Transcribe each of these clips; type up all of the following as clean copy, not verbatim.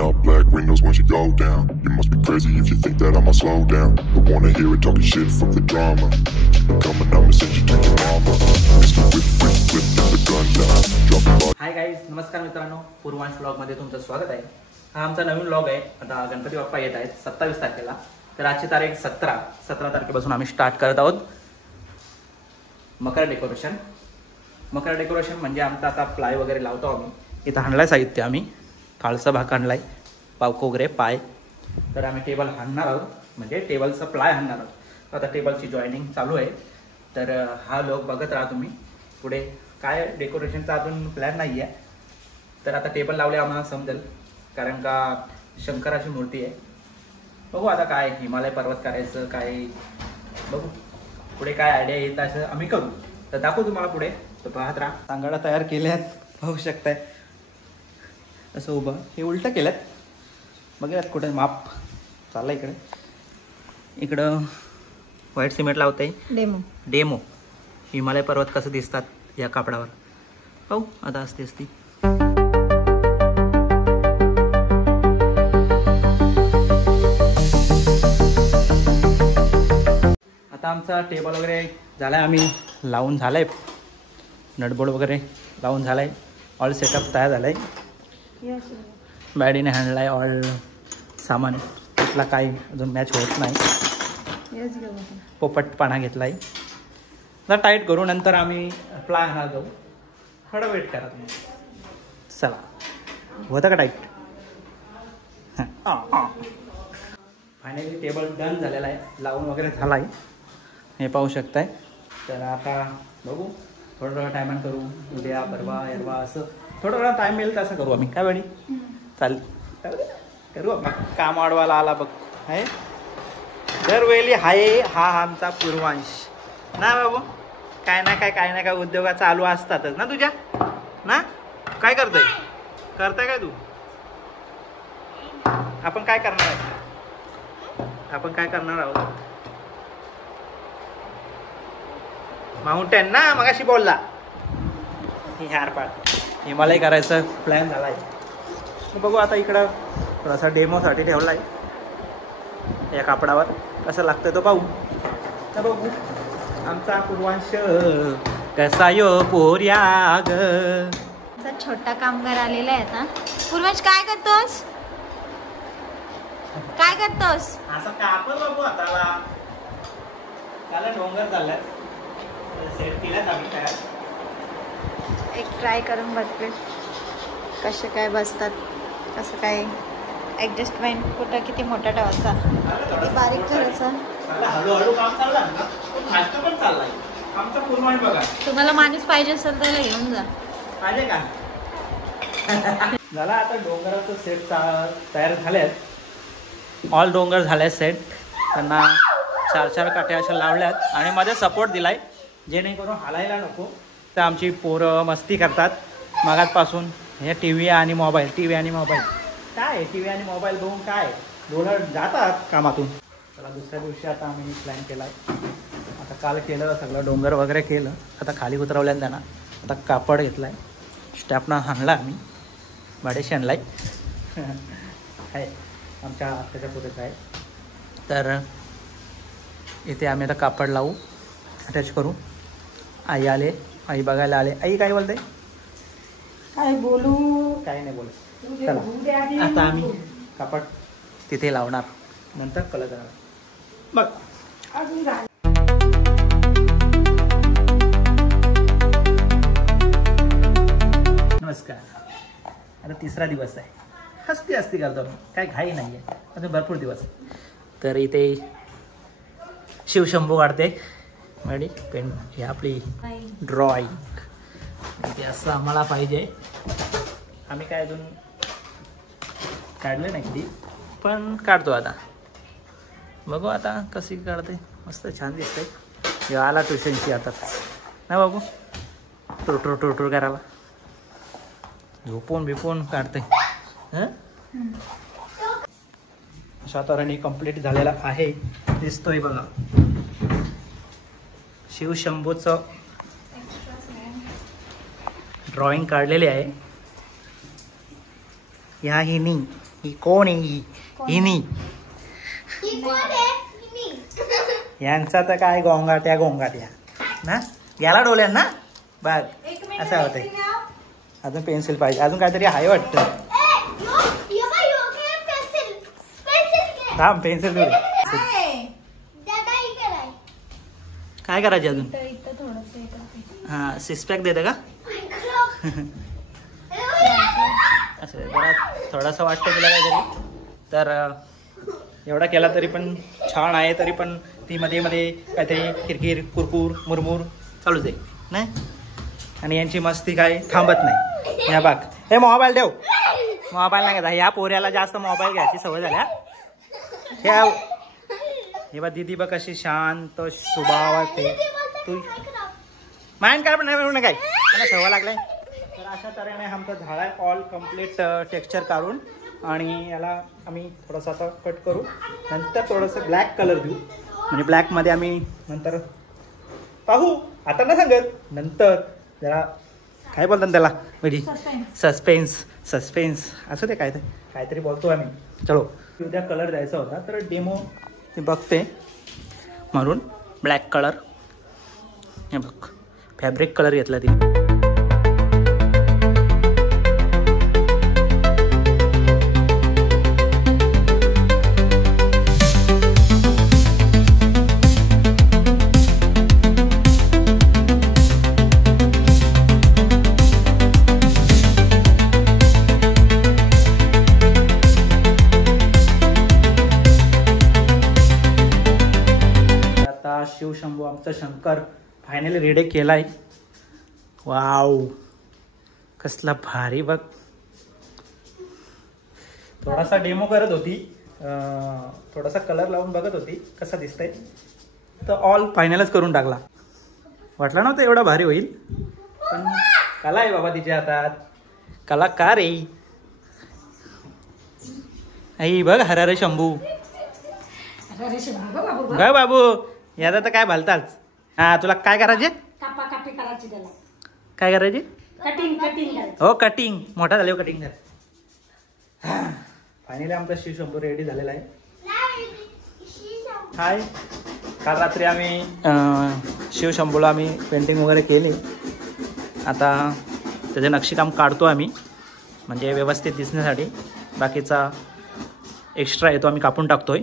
up black windows once you go down. You must be crazy if you think that I'ma slow down. Don't wanna hear it talking shit from the drama. Keep it coming, I'ma send you to your mama. Mr. Whip, whip, whip, get the gun down. Drop it by. Hi guys, नमस्कार मित्रांनो, पूर्वांश ब्लॉगमध्ये तुमचं स्वागत आहे. हा आमचा नवीन blog आहे. आता गणपती बाप्पा येत आहेत 27 तारखेला. तर आजची तारीख 17 तारखेपासून आम्ही स्टार्ट करत आहोत मकर डेकोरेशन. मकर डेकोरेशन म्हणजे आमचा आता प्लाय वगैरे लावतो आम्ही. इथं आणलाय साहित्य, आम्ही थाळचा भाग आणलाय, पावको वगैरे पाय. तर आम्ही टेबल हाणणार आहोत, म्हणजे टेबलचं प्लाय हाणणार आहोत. आता टेबलची जॉईनिंग चालू आहे. तर हा ब्लॉग बघत राहा तुम्ही. पुढे काय डेकोरेशनचा अजून प्लॅन नाही आहे. तर आता टेबल लावले आम्हाला समजेल, कारण का शंकराची मूर्ती आहे. बघू आता काय हिमालय पर्वत करायचं, काय बघू पुढे काय आयडिया येत असं आम्ही करू. तर दाखवू तुम्हाला पुढे. तर पाहत राहा. सांगाडा तयार केल्यात, पाहू शकताय. असं उभं हे उलटं केल्यात, बघा कुठे माप चाललं. इकडं व्हाईट सिमेंट लावते. डेमो हिमालय पर्वत कसं दिसतात या कापडावर. पाहू आता असते. आता आमचा टेबल वगैरे झालाय, आम्ही लावून झालाय, नटबोर्ड वगैरे लावून झालाय. ऑल सेटअप तयार झालाय. बॅडीने हँडलाय ऑल सामान. कुठला काही अजून मॅच होत नाही. पोपटपणा घेतलाय. जर टाईट करू, नंतर आम्ही प्लाय आणा जाऊ. थोडं वेट करा तुम्ही. चला, होतं का टाईट? फायनली टेबल डन झालेला आहे, लावून वगैरे झाला आहे. हे पाहू शकताय. तर आता बघू, थोडं टायमान करू. उद्या परवा यरवा असं थोडं टाईम मिळेल तसं करू आम्ही. काय वेळी चालेल करू. काम वाढवायला आला बघ आहे दरवेळी. हाय हा आमचा पूर्वांश ना बाबू. काय ना काय उद्योगा चालू असतातच ना तुझ्या ना. काय करताय काय तू? आपण काय करणार आहोत? माउंटेन ना मगाशी बोलला. हिमालय करायचं प्लॅन झालाय. बघू आता इकडं थोडासा डेमोसाठी ठेवलाय या कापडावर. कसं लागतं तो पाहू. तर बघू आमचा पूर्वांश कसा यो पोर्या ग. छोटा कामगार आलेला आहे आता. पूर्वांश काय करतोस? असं कापड बघू हाताला. त्याला डोंगर चाललाय, सेट केल्यात आम्ही तयार. एक ट्राय करून बघते कसे काय बसतात, कसं काय ॲडजस्टमेंट, कुठं किती मोठा ठेवायचा, किती बारीक करायचा. हळूहळू काम चाललं ना, फास्ट पण चाललाय आमचा पूर्वांश. बघा तुम्हाला माणूस पाहिजे असेल त्याला घेऊन जा. पाहिजे का? झाला आता डोंगराचं सेट तयार झाल्यात. ऑल डोंगर झाले सेट. त्यांना 4 काठ्या अशा लावल्यात आणि मध्ये सपोर्ट दिलाय, जेणेकरून हालायला नको. तर आमची पोरं मस्ती करतात मागातपासून. हे टी व्ही आणि मोबाईल काय टी व्ही आणि मोबाईल बघून काय डोळं जातात कामातून. चला दुसऱ्या दिवशी आता आम्ही प्लॅन केला आहे. आता काल केलं सगळं, डोंगर वगैरे केलं. आता खाली उतरवल्यानं त्यांना. आता कापड घेतला आहे, स्टॅपनं हाणला आम्ही, भाडेशी आणला आहे. आमच्या आत्याच्या पुढेच आहे. तर इथे आम्ही आता कापड लावू, अटॅच करू. आई बघायला आले. आई काय बोलते? काय बोलू? काय नाही बोलत. चला आता आम्ही कापड तिथे लावणार, नंतर कलर करणार. बघ नमस्कार. आता 3रा दिवस आहे. हस्ती करतो, काय घाई नाही आहे, अजून भरपूर दिवस. तर इथे शिवशंभू काढते मॅडी पेन. ही आपली ड्रॉइंग इथे असं आम्हाला पाहिजे. आम्ही काय अजून काढलं नाही कधी, पण काढतो आता. बघू आता कशी काढते. मस्त छान दिसते. हे आला ट्युशनची आता ना बाबू, टूर करायला. झोपून बिपून काढते. अशा तऱ्हेने कंप्लीट झालेला आहे. दिसतोय बघा शिवशंभूचं ड्रॉइंग काढलेली आहे. ह्या हिनी ही कोण आहे हिनी यांचा तर काय गोंगाट्या गोंगाट्या ना याला डोल्यान ना बघ असं होतंय. अजून पेन्सिल पाहिजे अजून काहीतरी आहे वाटतं. थांब पेन्सिल दे. काय करायचे अजून हा सिक्सपॅक देते का असं जरा थोडासा वाटतं तुला काहीतरी तर एवढा केला तरी पण छान आहे. तरी पण ती मध्ये मध्ये काहीतरी किरकिर कुरकुर मुरमुर चालूच आहे नाही. आणि यांची मस्ती काय थांबत नाही. या बघ हे मोबाईल ठेव मोबाईल नाही घ्यायचा. ह्या पोऱ्याला जास्त मोबाईल घ्यायची सवय झाल्या. हे बघ दीदी बघ कशी शांत स्वभावाचे तू माइंड काय पण नाही काय मला सवय लागलाय. तर अशा तऱ्हेने आमचा झाड आहे ऑल कम्प्लीट टेक्स्चर काढून आणि याला आम्ही थोडंसं आता कट करू. नंतर थोडंसं ब्लॅक कलर देऊ म्हणजे ब्लॅकमध्ये आम्ही नंतर पाहू आता ना सांगत नंतर जरा काय बोलतात त्याला म्हणजे सस्पेन्स असं ते काहीतरी बोलतो आम्ही. चलो उद्या कलर द्यायचा होता तर डेमो ते बघते मारून ब्लॅक कलर. हे बघ फॅब्रिक कलर घेतला तिने. शिवशंभू आमचा शंकर फायनली रेडी केलाय. वाव कसला भारी बघ. थोडासा डेमो करत होती थोडासा कलर लावून बघत होती कसा दिसतंय तर ऑल फायनलच करून टाकला. वाटलं नव्हतं एवढा भारी होईल पण कला आहे बाबा तिच्या हातात. कलाकार आहे आई बघ हरारे शंभू ग बाबू याचा तर काय भलताच. हा तुला काय करायचे कापाकापी करायची त्याला. काय करायचे कटिंग हो कटिंग मोठा झाले कटिंग कर. फायनली आमचा शिवशंभू रेडी झालेला आहे. हाय काल रात्री आम्ही शिवशंभूला आम्ही पेंटिंग वगैरे केली. आता त्याचे नक्षीकाम काढतो आम्ही म्हणजे व्यवस्थित दिसण्यासाठी. बाकीचा एक्स्ट्रा येतो आम्ही कापून टाकतोय.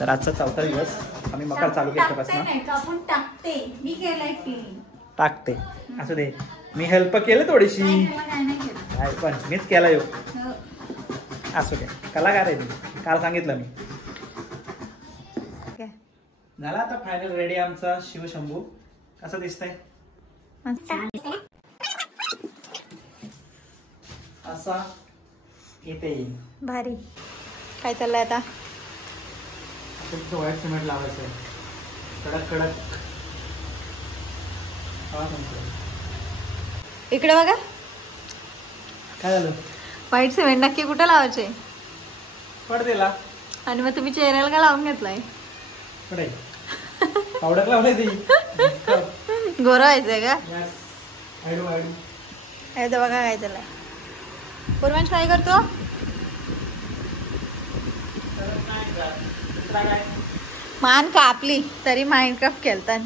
तर आजचा 4था दिवस आम्ही मकर चालू केल्यापासून टाकते असं दे. मी हेल्प केलं थोडीशी काय पण मीच केला येऊ असू दे. कलाकार आहे ती काल सांगितलं मी. झाला आता फायनल रेडी आमचा शिवशंभू. कसं दिसतंय असा येते भारी. काय चाललंय आता व्हाईट सिमेंट लावायचं आहे कडक कडक. इकडे बघा काय झालं व्हाईट सिमेंट नक्की कुठे लावायचे पडदेला. आणि मग तुम्ही चेहऱ्याला का लावून घेतलाय पडे पावडर लावले ती गोरं व्हायचंय का. आयडू हे तर बघा काय चाललंय. पूर्वांश काय करतो मान कापली तरी माइनक्राफ्ट केलता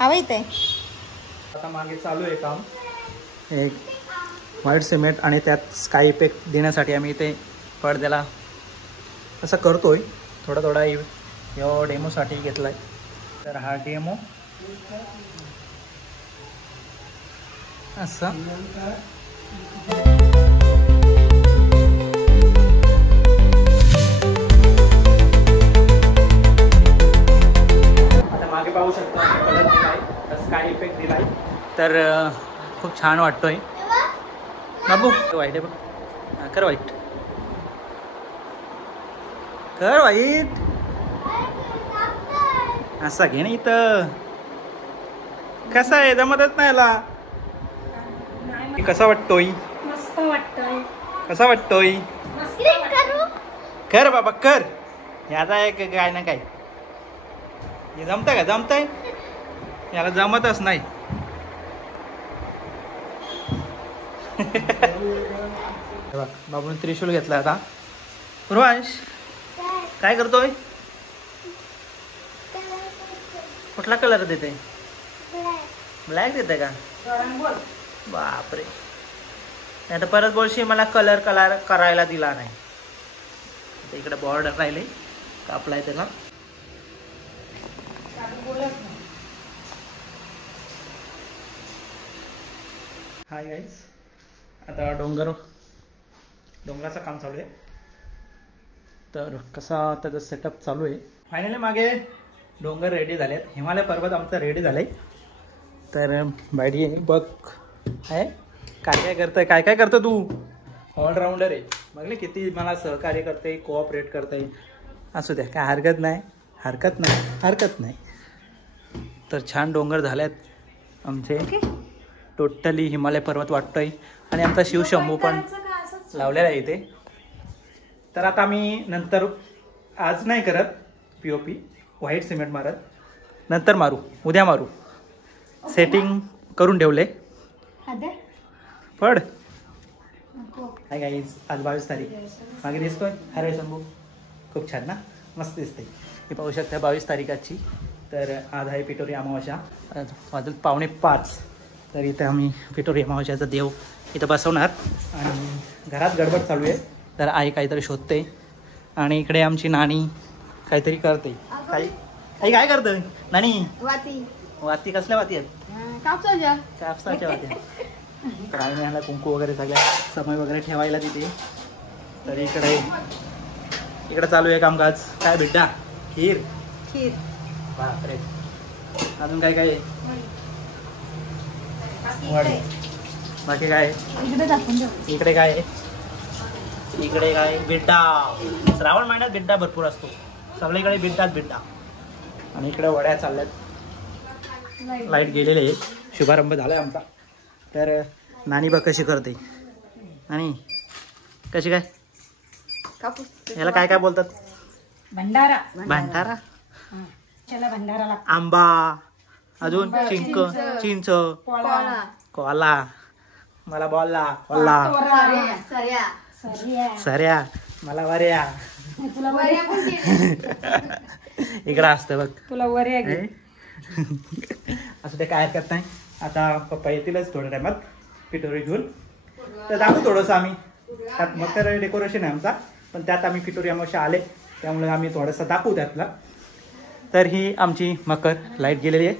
हवं इथे. आता मागे चालू आहे काम. एक व्हाईट सिमेंट आणि त्यात स्काय इफेक्ट देण्यासाठी आम्ही इथे पडद्याला असं करतोय. थोडा थोडा यो डेमोसाठी घेतलाय. तर हा डेमो असं मागे पाहू शकतो कलर दिलाय स्काय इफेक्ट दिलाय तर खूप छान वाटतोय. बाबू वाईट आहे बघ कर वाईट कर वाईट असा घे ना इथं. कसा आहे जमतच नाही याला. कसा वाटतोय मस्त वाटतंय. कसा वाटतोय कर बाबा कर. याचा एक काय ना काय हे जमतंय का जमतंय याला जमतच नाही. बघ बाबूने त्रिशूल घेतला आता. पूर्वांश काय करतोय? कुठला कलर देते? ब्लॅक देते का? बापरे. नाही तर परत बोलशी मला कलर करायला दिला नाही. इकडे बॉर्डर राहिले कापलाय त्याला. हाय गाईज, आता डोंगराचं काम चालू आहे. तर कसा त्याचा सेटअप चालू आहे. फायनली मागे डोंगर रेडी झालेत. हिमालय पर्वत आमचा रेडी झालाय. तर बायडी बघ आहे काय काय करतो तू. ऑलराऊंडर आहे. बघले किती मला सहकार्य करते, कोऑपरेट करते. असू द्या, काय हरकत नाही. तर छान डोंगर झालेत आमचे. टोटली हिमालय पर्वत वाटतोय. आणि आमचा शिवशंभू पण लावलेला आहे इथे. तर आता आम्ही नंतर आज नाही करत POP, व्हाईट सिमेंट मारत. नंतर मारू, उद्या मारू. सेटिंग करून ठेवले. पड काय गाईज, आज 22 तारीख. मागे दिसतोय हरे शंभू, खूप छान ना, मस्त दिसते. हे पाहू शकता 22 तारीखाची. तर आज आहे पिठोरी अमावस्या. वाजून 4:45. तर इथे आम्ही पिठोरी अमावस्याचा देव इथं बसवणार. आणि घरात गडबड चालू आहे. तर आई काहीतरी शोधते. आणि इकडे आमची नानी काहीतरी करते. आई काय करते नानी? वाती कसल्या वाती आहेत? कापसाच्या वाती. काय नाही, ह्याला कुंकू वगैरे सगळ्या समय वगैरे ठेवायला तिथे. तर इकडे चालू आहे कामकाज. काय बिड्डा? खीर. बापरे. अजून काय काय? वडे. बाकी काय? इकडे काय? बिड्डा. श्रावण महिन्यात बिड्डा भरपूर असतो. सगळीकडे बिड्डा. आणि इकडे वड्या चालल्यात. लाईट गेलेले आहे. शुभारंभ झालाय आमचा. तर नानी बघ कशी करते. आणि कशी काय? याला काय काय बोलतात? भंडारा. आंबा. अजून चिंच. कोला. मला बोलला. सऱ्या. मला वऱ्या. इकडं असतं बघ. तुला वऱ्या घे. असं ते काय हरकत नाही. आता पप्पा येतीलच थोड्या टायमात पिठोरी घेऊन. तर दाखवू थोडंसं आम्ही. त्यात मग तर डेकोरेशन आहे आमचा. पण त्यात आम्ही पिठोरी अमावस्या आले त्यामुळे आम्ही थोडंसं दाखवू त्यातला. तर ही आमची मकर लाईट गेलेली आहे.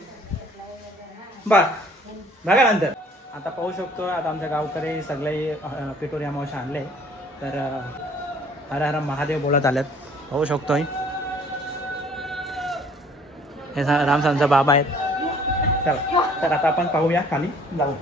बघा नंतर. आता पाहू शकतो आता आमच्या गावकडे सगळे पिठोरी अमावस्या आणले. तर हर हर महादेव बोलत आल्यात. पाहू शकतोय हे रामसांचा बाबा आहेत. चला तर आता आपण पाहूया, खाली जाऊ.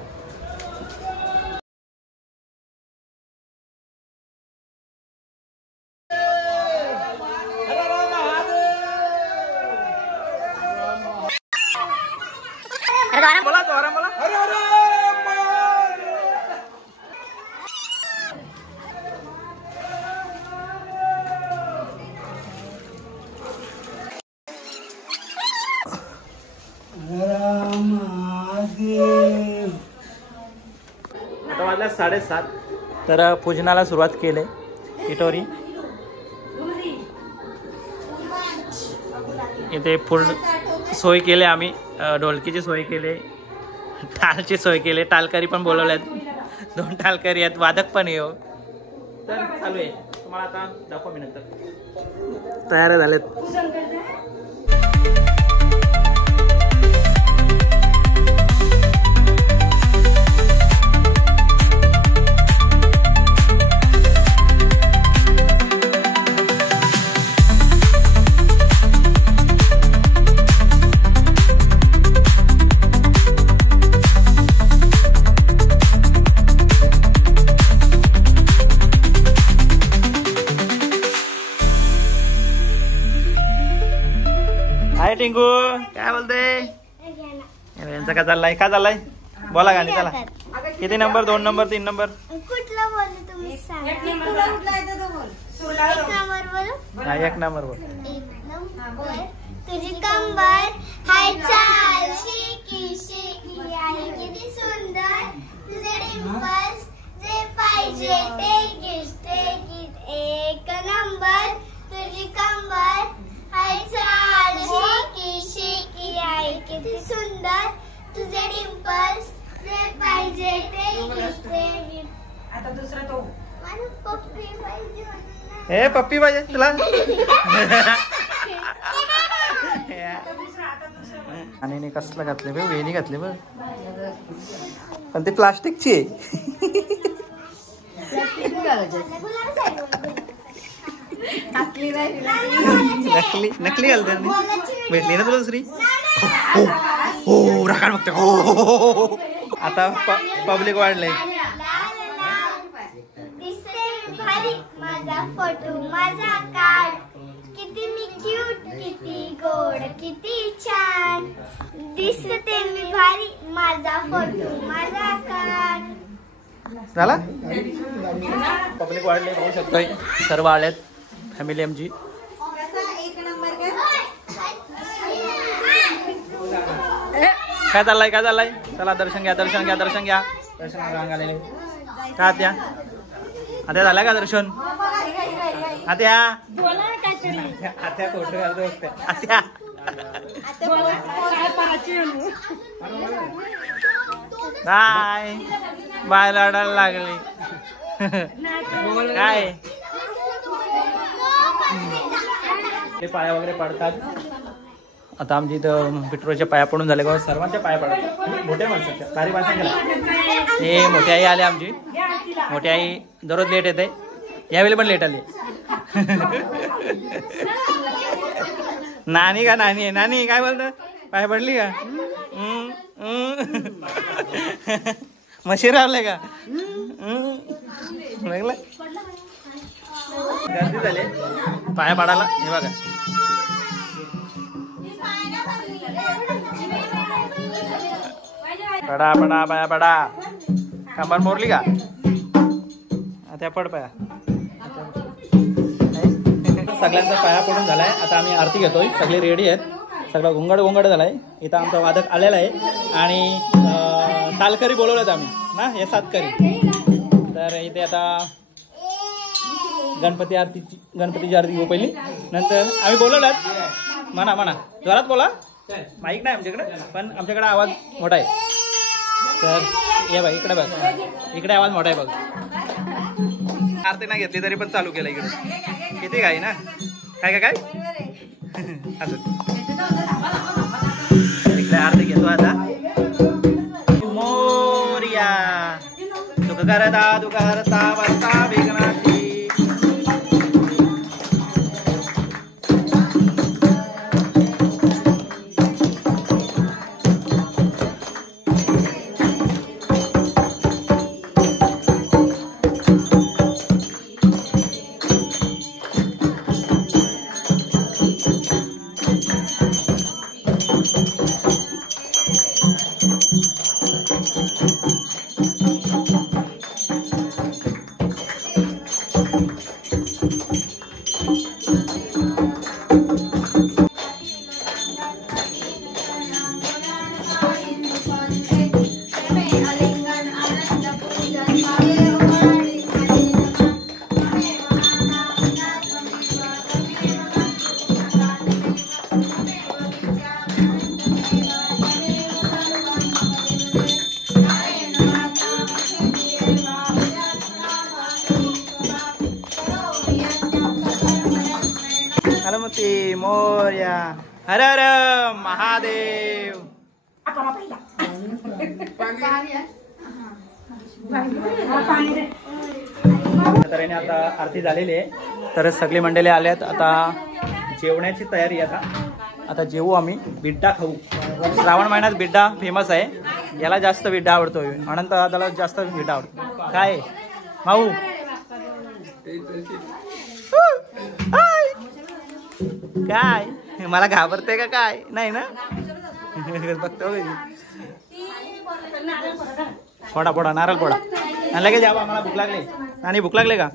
आता वाजल्या 7:30. तर पूजनाला सुरुवात केली. पिठोरी इथे फुल सोय केली आम्ही. ढोलकीची सोय केली, टालची सोय केली. टालकरी पण बोलवल्यात. 2 टालकरी आहेत, वादक पण येऊ. तर चालू आहे. तुम्हाला आता दाखवा मी नंतर. तयार झालेत. हाय टिंकू, काय बोलते? यांचा काय चाललाय? काय चाललाय? बोला गाणी. चला किती नंबर? 2 number 3 number? कुठला बोलू तुम्ही सांगा. 1 नंबर बोल. 1 नंबर. तुझी कंबर हाय चाल शेकी शेकी आहे किती सुंदर. तुझे डिंपल्स जे पाहिजे ते घे. डिंपल्स ते पाहिजे ते आता दुसरा तो मला पप्पी पाहिजे हे पप्पी पाहिजे तुला आणि कसलं घातले बघ वेणी घातली बघ पण ते प्लास्टिकची आहे नकली नकली घालते भेटली ना तुला दुसरी हो राखाड बघते हो आता पब्लिक वाढलंय माझा फोटो माझा कार्ड किती मी क्यूट किती गोड किती छान दिसते मी भारी माझा फोटो माझा कार्ड झाला पब्लिक वाढले बघू शकतोय सर्व आल्यात फॅमिली आमची काय चाललंय काय चाललंय चला दर्शन घ्या दर्शन घ्या दर्शन घ्या दर्शन रांग आलेले का आत्या आत्या झालं का दर्शन आत्या आत्या फोटो घालतो आत्या बाय बाय लाडायला लागली काय ते पाया वगैरे पडतात आता आमची इथं पिट्रोच्या पाया पडून झाले का सर्वांच्या पाया पडतात मोठ्या माणसाच्या बारीक माणसांच्या हे मोठी आई आली आमची मोठी आई दररोज लेट येते यावेळी पण लेट आली नानी का नानी आहे नानी काय बोलत पाय पडली का मशीर आवले का गर्दी झाली पाया पाडायला हे बघा पडा पडा पाया पडा कंबर मोरली का आता पड पाया सगळ्यांचा पाया पडून झालाय आता आम्ही आरती घेतोय सगळे रेडी आहेत सगळं घोंगड घोंगड झालाय इथं आमचा वादक आलेला आहे आणि तालकरी बोलवलेत आम्ही ना हे सातकरी तर इथे आता गणपतीची आरती घेऊ पहिली नंतर आम्ही बोलवलात म्हणा म्हणा जोरात बोला माईक नाही आमच्याकडे पण आमच्याकडे आवाज मोठा आहे तर ये बघ इकडे बघ इकडे आवाज मोठा आहे बघ आरती नाही घेतली तरी पण चालू केलं इकडे किती काय ना काय काय असं इकडे आरती घेतो आता मोरया दुःख करता दुःख हरता वरता विघ्नाची हनुमती मोरया हर हर महादेव तऱ्हेने आता आरती झालेली आहे तर सगळी मंडळी आल्यात आता जेवण्याची तयारी आता आता जेवू आम्ही बिड्डा खाऊ श्रावण महिन्यात बिड्डा फेमस आहे याला जास्त बिड्डा आवडतोय अनंत दादाला जास्त बिड्डा आवडतो काय माऊ काय मला घाबरते का काय नाही ना बघतो फोडा फोडा नारळ फोडा आणि लगेच यावं आम्हाला भूक लागले नानी भूक लागले का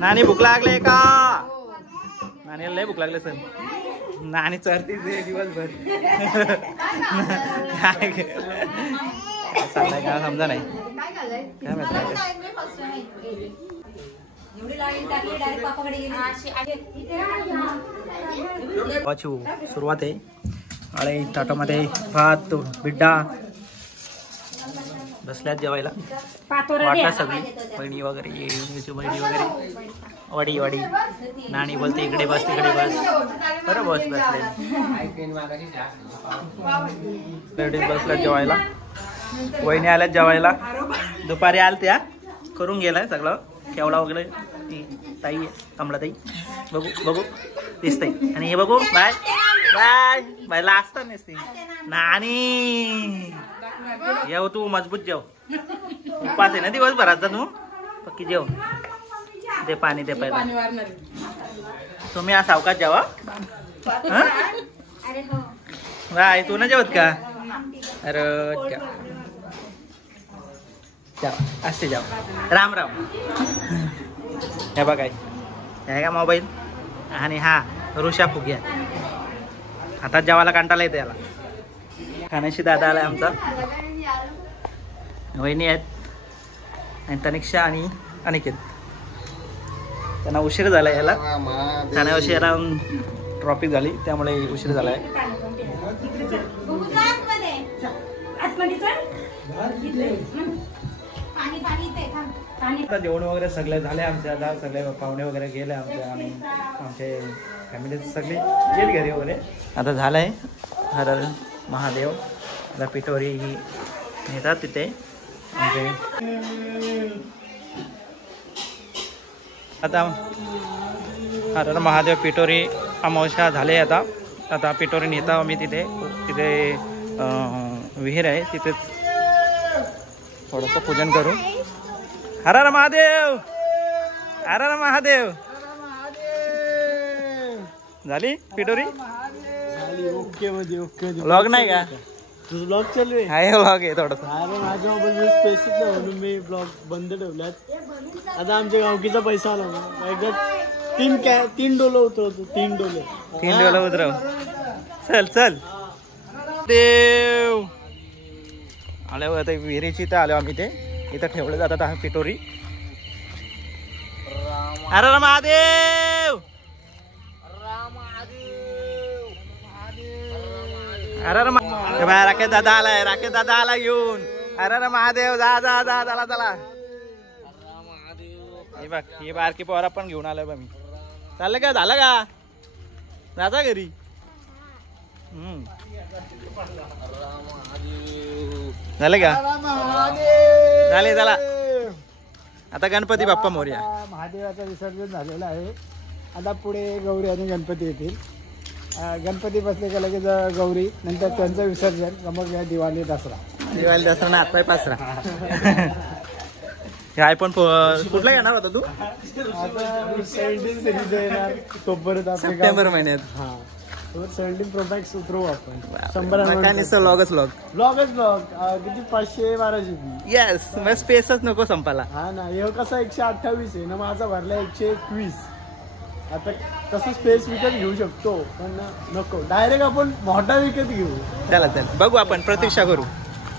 नानी भूक लागले का नानी लय भूक लागले सर नानी चरतीच दिवसभर काय चाललंय का समजा नाही काय माहिती सुरुवात आहे आणि ताटामध्ये भात बिड्डा बसल्यात जेवायला. पातोरं वाटला द्या. सगळी बहिणी वगैरे बहिणी वगैरे वडी वडी नाणी बोलते इकडे बस तिकडे बस बरं बस बसले बसल्यात जेवायला. वहिनी आल्यात जेवायला. दुपारी आल त्या करून गेलाय सगळं केवढा वगैरे. ती ताई आहे कमला ताई. बघू बघू दिसतंय. आणि हे बघू बाय बाय बायला असता नसते नानी. जेव तू मजबूत जेव. उपास आहे ना दिवसभराचा तू पक्की जेव. ते पाणी ते पहिला तुम्ही हा सावकाश जेवा. बाय तू ना जेवत का. अरे जाव असते जाव. राम राम. हे बघा हे का मोबाईल आणि हा ऋषा फुग्या. आता जेवायला कंटाळा येते याला. खाण्याशी दादा आलाय आमचा. वहिनी आहेत आणि तनिक्षा आणि अनिकेत. त्यांना उशीर झाला याला. खाण्याविषयी याला ट्रॉफिक झाली त्यामुळे उशीर झालाय. आता जेवण वगैरे सगळे झाले आमचे. आता सगळे पाहुणे वगैरे गेले आमचे आणि आमचे फॅमिली सगळी गेली घरी वगैरे. आता झालंय हर हर महादेव. आता पिठोरी ही नेतात तिथे आमचे. आता हर हर महादेव पिठोरी अमावस्या झाले. आता आता पिठोरी नेता आम्ही तिथे. तिथे विहीर आहे तिथे थोडंसं पूजन करू. हर हर महादेव हर हर महादेव. झाली पिठोरी. ओके मध्ये ओके. व्लॉग नाही का. तुझं ब्लॉग चालू आहे. आहे व्लॉग आहे थोडंसं. अरे माझ्या मोबाईल स्पेसिक नाही म्हणून मी ब्लॉग बंद ठेवल्यात. आता आमच्या गावकीचा पैसा आला ना. तीन डोलं उतरवतो. 3 डोले 3 डोलं उतरव. चल चल देव. आल्या आता विहिरीची इथं आलो आम्ही. ते इथं ठेवले जातात हा पिठोरी. अरे महादेव अरे बाय. राकेश दादा आलाय. राकेश दादा आला घेऊन. अरे महादेव जा जा जा चला चला. हे बघ हे बारकी पोरा पण घेऊन आलोय बा मी. चाललं का झालं का जाता घरी. झाले का झाले चला. आता गणपती बाप्पा मोरया. महादेवाचं विसर्जन झालेलं आहे. आता पुढे गौरी आणि गणपती येतील. गणपती बसले का लगेच गौरी नंतर त्यांचं विसर्जन. मग दिवाळी दसरा. दिवाळी दसरा ना आता पासरा. हे आयफोन कुठला येणार होता तू. आता 17 सिरीज येणार तोपर्यंत सप्टेंबर महिन्यात. हा 17 प्रो मॅक्स उतरवू आपण. 100 काय नुसतं व्लॉगच व्लॉग. ब्लॉगच ब्लॉग. किती 512 GB. येस मग स्पेसच नको संपाला. हा ना. हे कसा 128 आहे ना. माझा भरला 121. आता तसं स्पेस विकत घेऊ शकतो पण नको. डायरेक्ट आपण मोठा विकत घेऊ. चला चल बघू आपण प्रतीक्षा करू.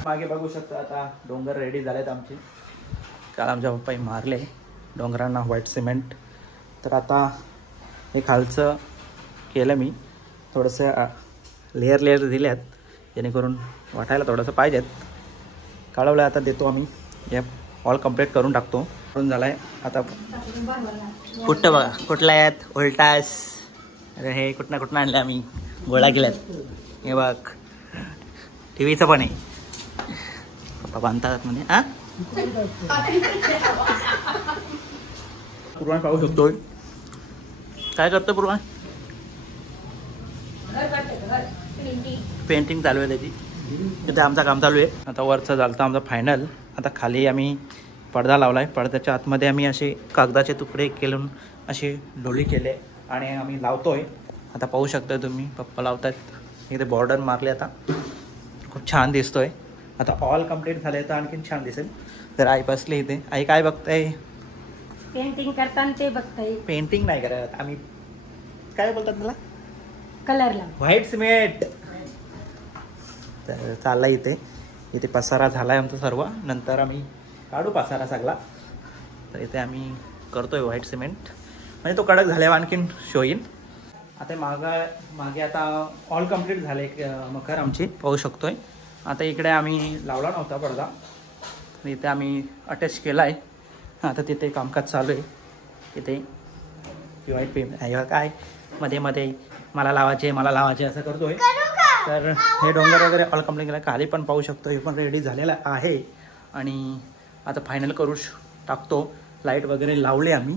मागे बघू शकतो आता डोंगर रेडी झालेत आमचे. काल आमच्या पप्पाही मारले डोंगरांना व्हाईट सिमेंट. तर आता हे खालचं केलं मी. थोडंसं लेअर दिल्यात जेणेकरून वाटायला थोडंसं पाहिजेत. काढवलं आता देतो आम्ही. हे ऑल कम्प्लीट करून टाकतो. करून झालाय आता. कुठं बघा कुठला आहेत उलटास. अरे हे कुठनं आणले आम्ही. गोळा केल्यात. हे बघ टीव्हीचं पण आहे. पप्पा बांधतात म्हणे. हा पूर्वान पाहू शकतोय काय करतो पूर्वान. पेंटिंग चालू आहे त्याची. तिथे आमचं काम चालू आहे. आता वरचं झालं आमचं फायनल. आता खाली आम्ही पडदा लावला आहे. पडद्याच्या आतमध्ये आम्ही असे कागदाचे तुकडे केलून असे डोळी केले आणि आम्ही लावतोय. आता पाहू शकता तुम्ही पप्पा लावतात. इथे बॉर्डर मारले. आता खूप छान दिसतोय. आता ऑल कम्प्लीट झाले तर आणखीन छान दिसेल. तर आई बसली इथे. आई काय बघताय. पेंटिंग करताना ते बघताय. पेंटिंग नाही करत आम्ही. काय बोलतात मला कलरला व्हाईट सिमेंट. तर चाललाय इथे पसारा झालाय आमचा सर्व. नंतर आम्ही काढू पसारा सगळा. तर इथे आम्ही करतोय व्हाईट सिमेंट म्हणजे तो कडक झाल्यावर आणखीन शो येईल. आता मागे आता ऑल कम्प्लीट झाले मखर आमची पाहू शकतोय. आता इकडे आम्ही लावला नव्हता पडदा. इथे आम्ही अटॅच केला आहे. आता तिथे कामकाज चालू आहे. इथे वाईट पेन काय मध्ये मध्ये मला लावायचे असं करतोय. तर हे डोंगर वगैरे ऑल कंप्लीट केला. खाली पण पाहू शकतो, हे पण रेडी झालेला आहे. आणि आता फायनल करू टाकतो. लाईट वगैरे लावले आम्ही,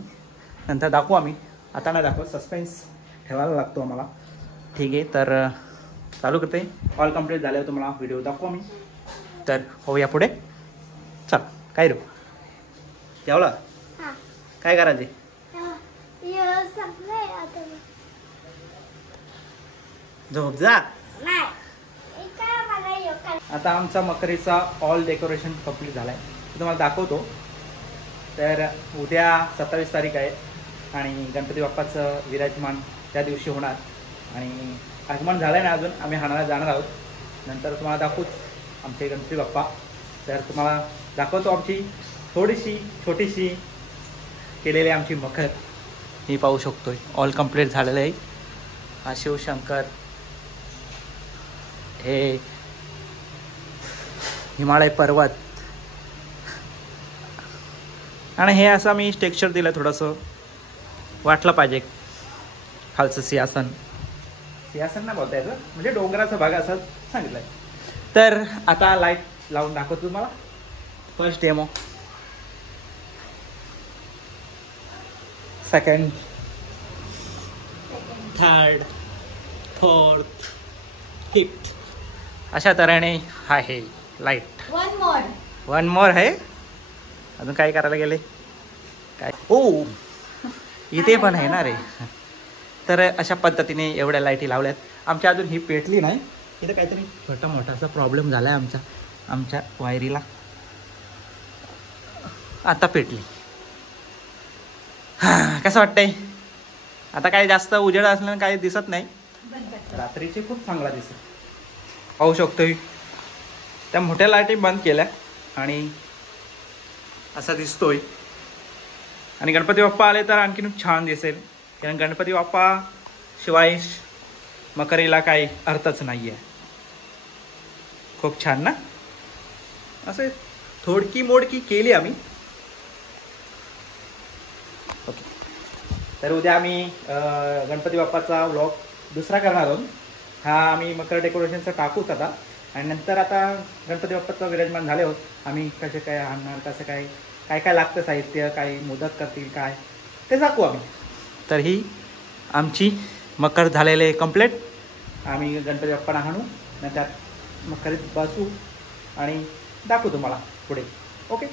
नंतर दाखवू आम्ही. आता नाही दाखवत, सस्पेन्स ठेवायला लागतो आम्हाला. ठीक आहे, तर चालू करते. ऑल कंप्लीट झाल्यावर तुम्हाला व्हिडिओ दाखवू आम्ही. तर होऊया पुढे. चल काय रे जेवला काय करायचे? झोप जा. आता आमचा मकरीचा ऑल डेकोरेशन कंप्लीट झालाय, तुम्हाला दाखवतो. तर उद्या 27 तारीख आहे आणि गणपती बाप्पाचं विराजमान त्या दिवशी होणार. आणि आगमन झालं नाही अजून, आम्ही हाणाला जाणार आहोत. नंतर तुम्हाला दाखवूच आमचे गणपती बाप्पा. तर तुम्हाला दाखवतो आमची थोडीशी छोटीशी केलेली आमची मखर. ही पाहू शकतोय ऑल कंप्लीट झालेलं आहे. हा शिवशंकर, हे हिमालय पर्वत, आणि हे असं मी टेक्स्चर दिलं, थोडंसं वाटलं पाहिजे. खालचं सिंहासन नाही बोलता याचं, म्हणजे डोंगराचा भाग असं सांगितलं आहे. तर आता लाईट लावून दाखवतो तुम्हाला. First demo, second, third, fourth, fifth अशा तऱ्हेने आहे लाईट. वन मोर आहे. अजून काय करायला गेले काय? ओ इथे पण आहे ना रे. तर अशा पद्धतीने एवढ्या लाईटी लावल्यात. आमच्या अजून ही पेटली नाही. इथं काहीतरी छोटा मोठासा प्रॉब्लेम झाला आहे आमच्या वायरीला. आता पेटली. कसं वाटतंय? आता काही जास्त उजेड असल्याने काही दिसत नाही. रात्रीची खूप चांगला दिसत पाहू शकतोय. त्या मोठ्या लाईटी बंद केल्या आणि असा दिसतोय. आणि गणपती बाप्पा आले तर आणखीन छान दिसेल, कारण गणपती बाप्पा शिवाय मकरीला काही अर्थच नाही आहे. खूप छान ना. असे थोडकी मोडकी केली आम्ही. ओके, तर उद्या आम्ही गणपती बाप्पाचा व्लॉग दुसरा करणार आहोत. हा आम्ही मकर डेकोरेशनचा टाकूच आता. आणि नंतर आता गणपती बाप्पाचं विराजमान झाले होत, आम्ही कसे काय आणणार, कसं काय काय काय लागतं साहित्य, काही मोदक करतील काय ते दाखवू आम्ही. तर ही आमची मकर झालेले कंप्लीट. आम्ही गणपती बाप्पांना आणू, नंतर मकरीत बसू आणि दाखवू तुम्हाला पुढे. ओके.